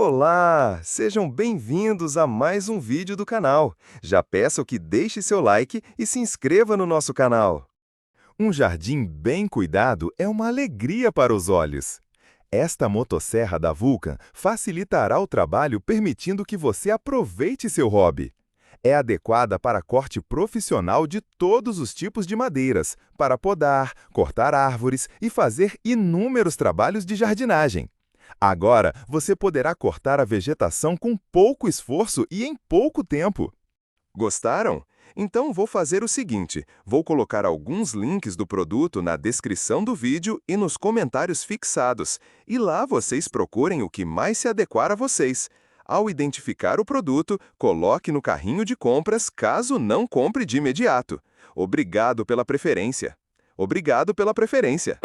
Olá! Sejam bem-vindos a mais um vídeo do canal. Já peço que deixe seu like e se inscreva no nosso canal. Um jardim bem cuidado é uma alegria para os olhos. Esta motosserra da Vulcan facilitará o trabalho permitindo que você aproveite seu hobby. É adequada para corte profissional de todos os tipos de madeiras, para podar, cortar árvores e fazer inúmeros trabalhos de jardinagem. Agora, você poderá cortar a vegetação com pouco esforço e em pouco tempo. Gostaram? Então vou fazer o seguinte, vou colocar alguns links do produto na descrição do vídeo e nos comentários fixados, e lá vocês procurem o que mais se adequar a vocês. Ao identificar o produto, coloque no carrinho de compras caso não compre de imediato. Obrigado pela preferência. Obrigado pela preferência.